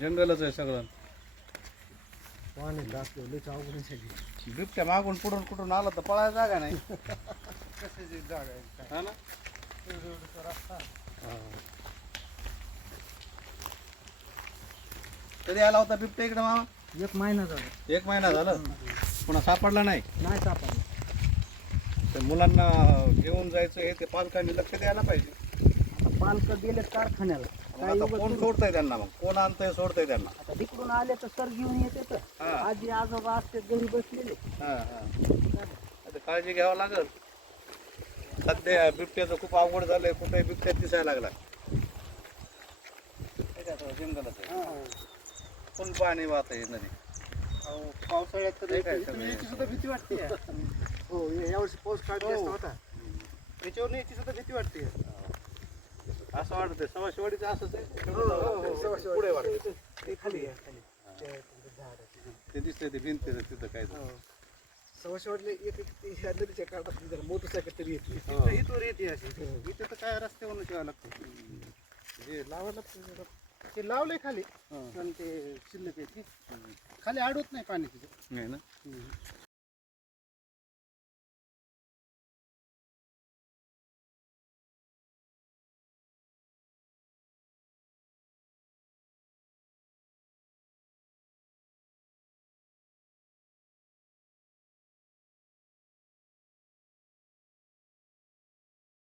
जंगलच आहे सगळं. पाणी टाकलं लयच अवघड झाली. बिबट्या मागून पुढून कुठून आला तर पळायला जागा नाही. कशाची जागा आहे काय? हा ना. एवढा रस्ता. कधी आला होता बिबट्या इकडे मामा? 1 महिना झाला. 1 महिना झाला. पुन्हा सापडला नाही. नाही सापडला. तर मुलांना घेऊन जायचं हे ते पालकांनी लक्ष द्यायला पाहिजे. आता पालक गेले कारखान्याला. मग आता कोण सोडतंय त्यांना? मग कोण आणतंय सोडतंय त्यांना? आता तिकडून आले तर सर घेऊन येते तर हा. आजी आजोबा असते घरी बसलेले. हा हा. आता काळजी घ्यावं लागल. सध्या बिबट्याचं खूप अवघड झालंय. कुठे बिबट्या दिसायला लागला. जंगलात आहे. फुल पाणी वाहत आहे नदी. पावसाळ्यात तर ते काय इथून सगळं यायची सुद्धा भीती वाटते. हो यावर्षी पाऊस काय जास्त होता. त्याच्यावर यायची सुद्धा भीती वाटते. असं वाटतंय सवाशेवाडीचं असंच आहे. हो, पुढे वाटतं ते खाली आहे, खाली. ते झाड आहे. ते दिसतंय ते भिंत तिथं काय सवाशेवाडीला एक ह्या नदीच्या काठात जरा मोटरसायकल तरी येते. हो. इथवर येते अशी. इथे तर काय रस्त्यावरून ठेवावं लागतं. हे लावायला लागतं. ते लावलंय खाली पण ते शिल्लक आहे ती. खाली अडवत नाही पाणी तिथे. नाही ना.